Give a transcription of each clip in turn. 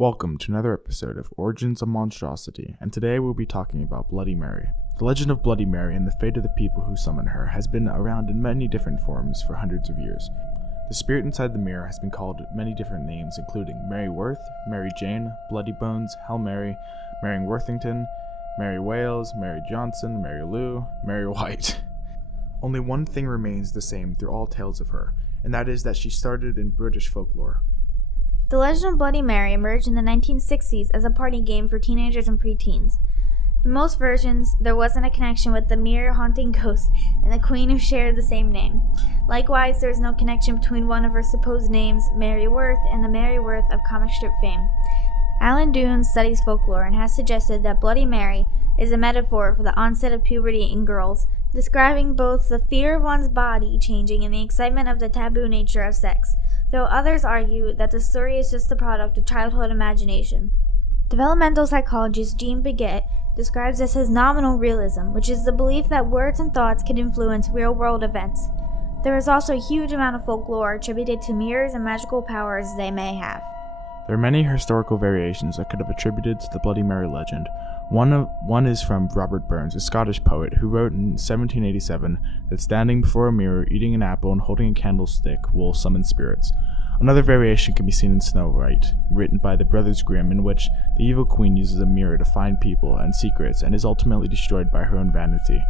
Welcome to another episode of Origins of Monstrosity, and today we'll be talking about Bloody Mary. The legend of Bloody Mary and the fate of the people who summon her has been around in many different forms for hundreds of years. The spirit inside the mirror has been called many different names, including Mary Worth, Mary Jane, Bloody Bones, Hail Mary, Mary Worthington, Mary Wales, Mary Johnson, Mary Lou, Mary White. Only one thing remains the same through all tales of her, and that is that she started in British folklore. The Legend of Bloody Mary emerged in the 1960s as a party game for teenagers and preteens. In most versions, there wasn't a connection with the mirror-haunting ghost and the queen who shared the same name. Likewise, there is no connection between one of her supposed names, Mary Worth, and the Mary Worth of comic strip fame. Alan Doone studies folklore and has suggested that Bloody Mary is a metaphor for the onset of puberty in girls, describing both the fear of one's body changing and the excitement of the taboo nature of sex, though others argue that the story is just the product of childhood imagination. Developmental psychologist Jean Piaget describes this as nominal realism, which is the belief that words and thoughts can influence real-world events. There is also a huge amount of folklore attributed to mirrors and magical powers they may have. There are many historical variations that could have attributed to the Bloody Mary legend. One is from Robert Burns, a Scottish poet, who wrote in 1787 that standing before a mirror, eating an apple, and holding a candlestick will summon spirits. Another variation can be seen in Snow White, written by the Brothers Grimm, in which the evil queen uses a mirror to find people and secrets and is ultimately destroyed by her own vanity.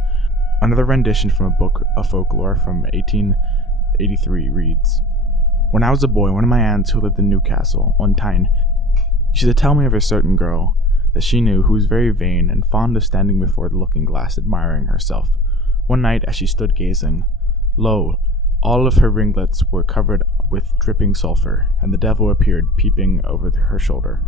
Another rendition from a book of folklore from 1883 reads, "When I was a boy, one of my aunts who lived in Newcastle, on Tyne, used to tell me of a certain girl that she knew who was very vain and fond of standing before the looking-glass admiring herself. One night, as she stood gazing, lo, all of her ringlets were covered with dripping sulphur, and the devil appeared peeping over her shoulder."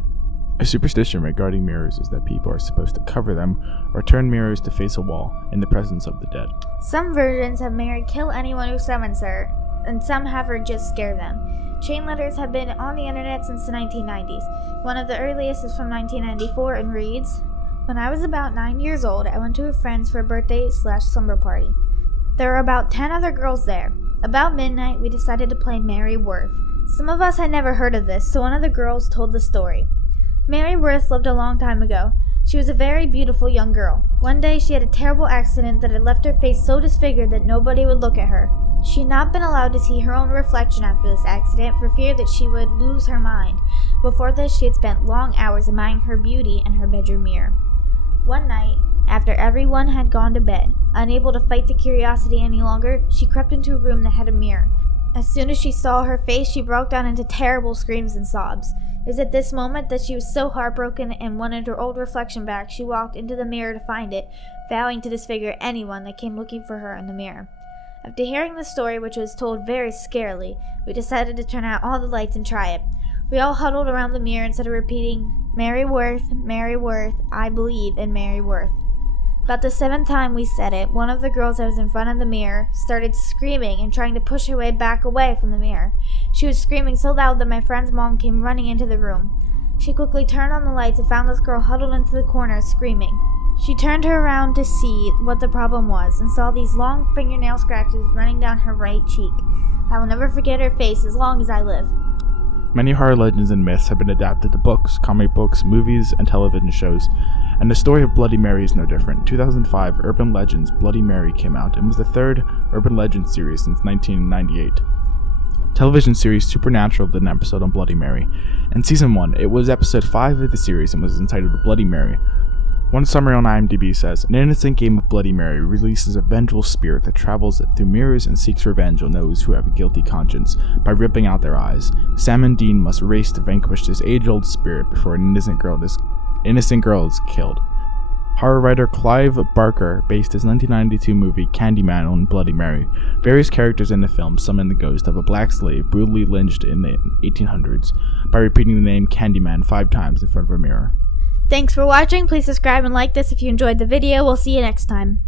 A superstition regarding mirrors is that people are supposed to cover them or turn mirrors to face a wall in the presence of the dead. Some versions have Mary kill anyone who summons her, and some have her just scare them. Chain letters have been on the internet since the 1990s. One of the earliest is from 1994 and reads, "When I was about 9 years old, I went to a friend's for a birthday/slumber party. There were about 10 other girls there. About midnight, we decided to play Mary Worth. Some of us had never heard of this, so one of the girls told the story. Mary Worth lived a long time ago. She was a very beautiful young girl. One day, she had a terrible accident that had left her face so disfigured that nobody would look at her. She had not been allowed to see her own reflection after this accident for fear that she would lose her mind. Before this, she had spent long hours admiring her beauty in her bedroom mirror. One night, after everyone had gone to bed, unable to fight the curiosity any longer, she crept into a room that had a mirror. As soon as she saw her face, she broke down into terrible screams and sobs. It was at this moment that she was so heartbroken and wanted her old reflection back, she walked into the mirror to find it, vowing to disfigure anyone that came looking for her in the mirror. After hearing the story, which was told very scarily, we decided to turn out all the lights and try it. We all huddled around the mirror instead of repeating, 'Mary Worth, Mary Worth, I believe in Mary Worth.' About the 7th time we said it, one of the girls that was in front of the mirror started screaming and trying to push her way back away from the mirror. She was screaming so loud that my friend's mom came running into the room. She quickly turned on the lights and found this girl huddled into the corner screaming. She turned her around to see what the problem was and saw these long fingernail scratches running down her right cheek. I will never forget her face as long as I live." Many horror legends and myths have been adapted to books, comic books, movies, and television shows, and the story of Bloody Mary is no different. In 2005, Urban Legends Bloody Mary came out and was the third Urban Legends series since 1998. Television series Supernatural did an episode on Bloody Mary. In Season 1, it was episode 5 of the series and was entitled Bloody Mary. One summary on IMDb says, "An innocent game of Bloody Mary releases a vengeful spirit that travels through mirrors and seeks revenge on those who have a guilty conscience by ripping out their eyes. Sam and Dean must race to vanquish this age-old spirit before an innocent girl is killed." Horror writer Clive Barker based his 1992 movie Candyman on Bloody Mary. Various characters in the film summon the ghost of a black slave brutally lynched in the 1800s by repeating the name Candyman 5 times in front of a mirror. Thanks for watching. Please subscribe and like this if you enjoyed the video. We'll see you next time.